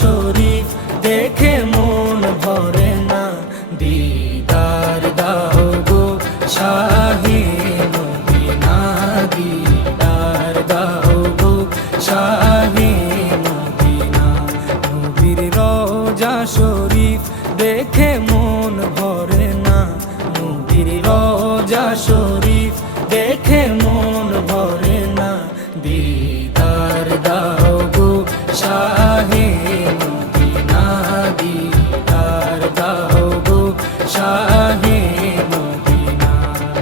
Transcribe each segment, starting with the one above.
শরীফ দেখে মন ভরে না, দিদার দাও গো শাহে মদিনা, দিদার দাও গো শাহে মদিনা। নবীর রওজা শরীফ দেখে মন ভরে না, নবীর রওজা শরীফ দেখে মন ভরে না, দিদার দাও গো শাহে মদিনা, দিদার দাও গো শাহে মদিনা।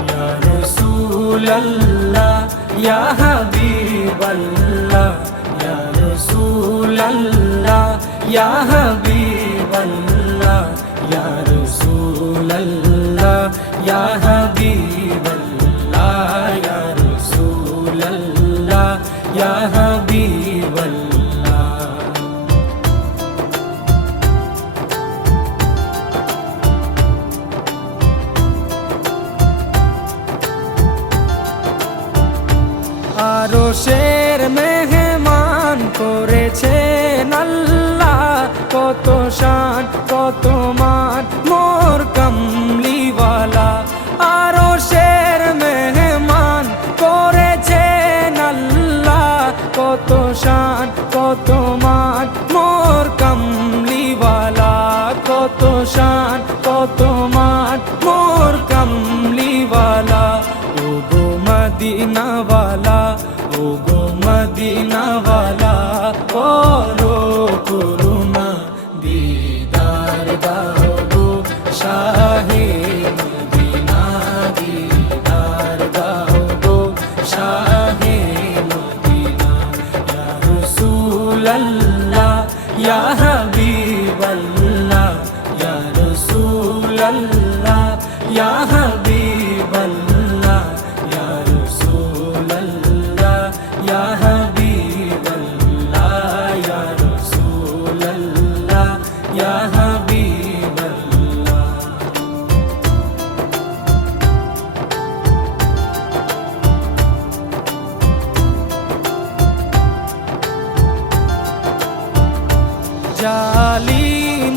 ইয়া রাসূলাল্লাহ ইয়া হাবিবাল্লাহ, ইয়া রাসূলাল্লাহ ইয়া হাবিবাল্লাহ, ইয়া রাসূলাল্লাহ ইয়া হাবিবাল্লাহ, ইয়া রাসূলাল্লাহ ইয়া হাবিবাল্লাহ। আরশের মেহমান করেছেন আল্লাহ, কত শান কত মান মোর কামলিওয়ালা। আরশের মেহমান করেছেন আল্লাহ, কত শান কত মান মোর কামলিওয়ালা, কত শান কত মান মোর কামলিওয়ালা। ও গো মদিনাওয়ালা, ও গো মদিনাওয়ালা, করো করুণা, দিদার দাও গো শাহে মদিনা, দিদার দাও গো শাহে মদিনা। ইয়া রাসূলাল্লাহ ইয়া হাবিবাল্লাহ, ইয়া রাসূলাল্লাহ ইয়া হাবিবাল্লাহ, ইয়া রাসূলাল্লাহ ইয়া হাবিবাল্লাহ, ইয়া রাসূলাল্লাহ ইয়া হাবিবাল্লাহ। জালি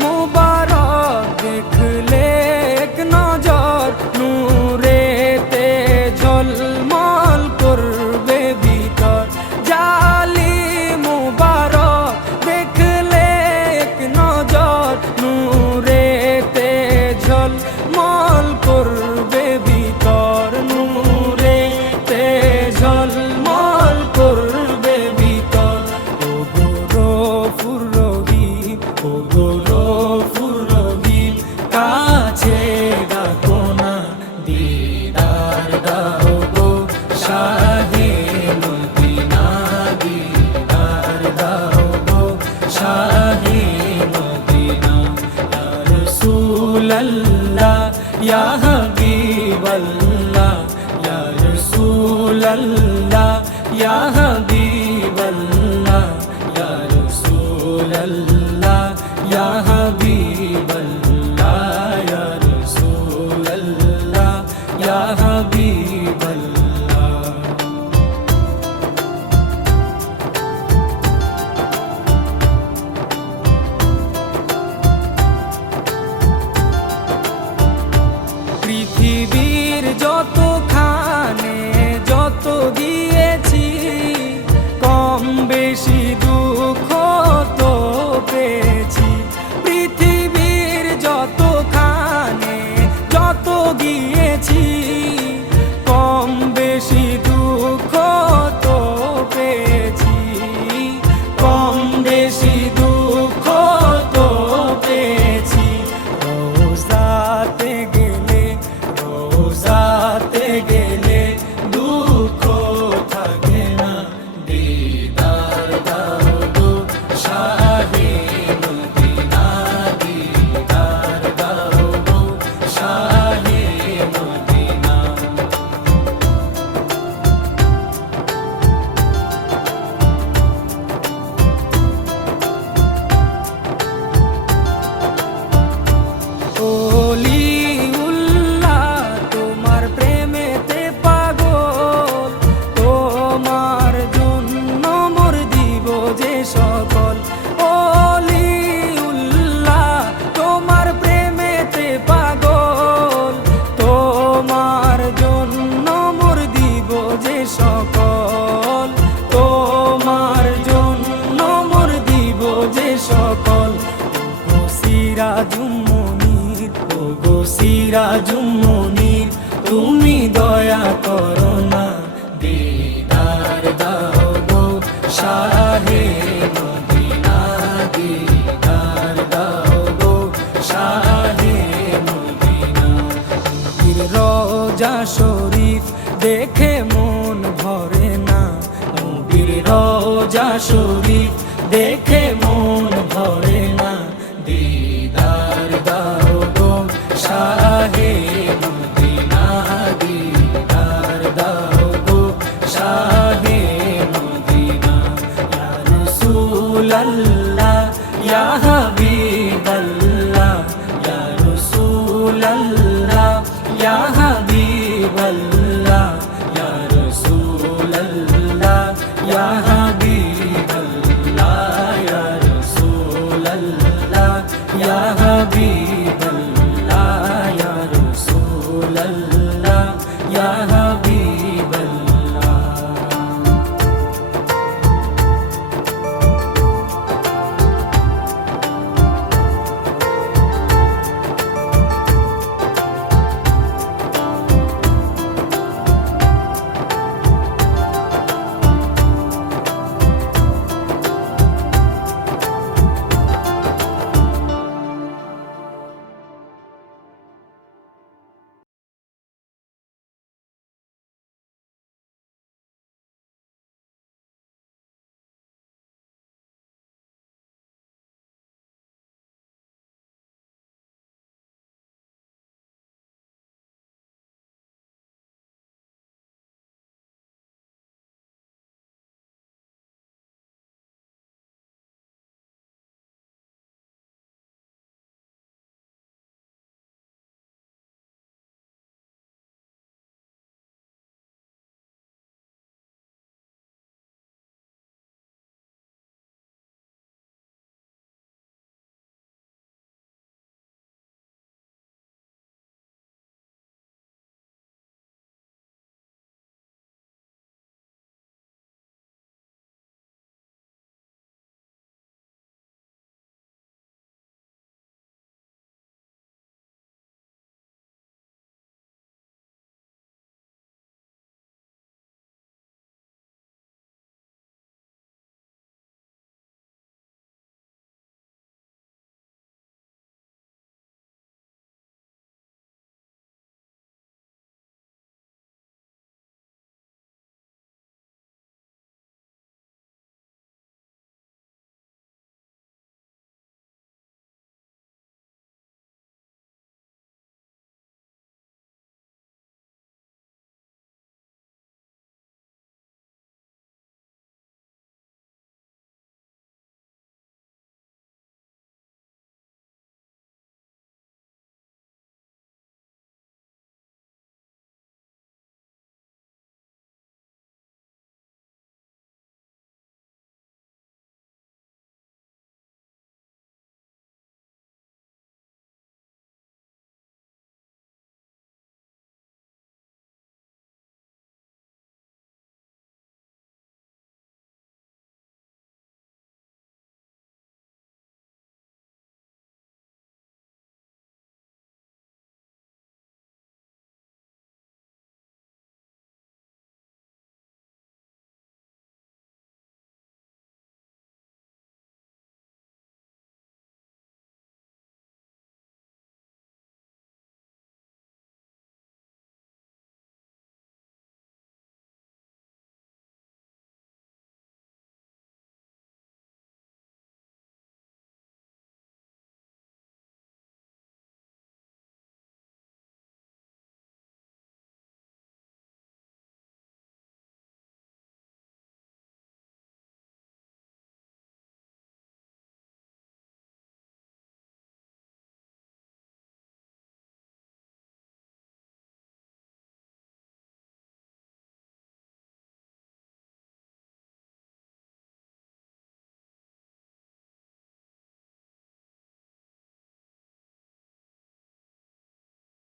মুবারক দেখলে এক নজর, নূরেতে ঝলমল করবে ভিতর। জালি মুবারক দেখলে এক নজর, নূরেতে ঝলমল করবে ভিতর, নূরেতে ঝলমল করবে ভিতর। ও গো গফুর রহিম, ও গো গফুর রহিম, কাছে ডাকো না, দিদার দাও গো শাহে মদিনা, দিদার দাও গো শাহে মদিনা। ইয়া রাসূলাল্লাহ ইয়া হাবিবাল্লাহ, ইয়া রাসূলাল্লাহ ইয়া হাবিবাল্লাহ, ইয়া রাসূলাল্লাহ ইয়া হাবিবাল্লাহ, ইয়া রাসূলাল্লাহ ইয়া হাবিবাল্লাহ। পৃথিবীর যতখানে যত দিয়েছি, কম বেশি দুঃখ তো পেয়েছি। পৃথিবীর যতখানে যত দিয়েছি, কম বেশি দুঃখ তো পেয়েছি, কম বেশি দুঃখ তো পেয়েছি। রোজাতে গেলে, রোজাতে গেলে দুঃখ থাকে না, দিদার দাও গো শাহে মদিনা, দিদার দাও গো শাহে মদিনা। সকল ওগো সিরাজুম মুনির, ওগো সিরাজুম মুনির, তুমি দয়া করো না, দিদার দাও গো শাহে মদিনা, দিদার দাও গো শাহে মদিনা। নবীর রওজা শরীফ দেখে মন ভরে না, নবীর রওজা শরীফ দেখে মন ভরে না, দিদার দাও গো শাহে মদিনা, দিদার দাও গো শাহে মদিনা। ইয়া রাসূলাল্লাহ ইয়া হাবিবাল্লাহ, ইয়া রাসূলাল্লাহ ইয়া হাবিবাল্লাহ, ইয়া রাসূলাল্লাহ ইয়া হাবিবাল্লাহ, ইয়া রাসূলাল্লাহ ইয়া হাবিবাল্লাহ।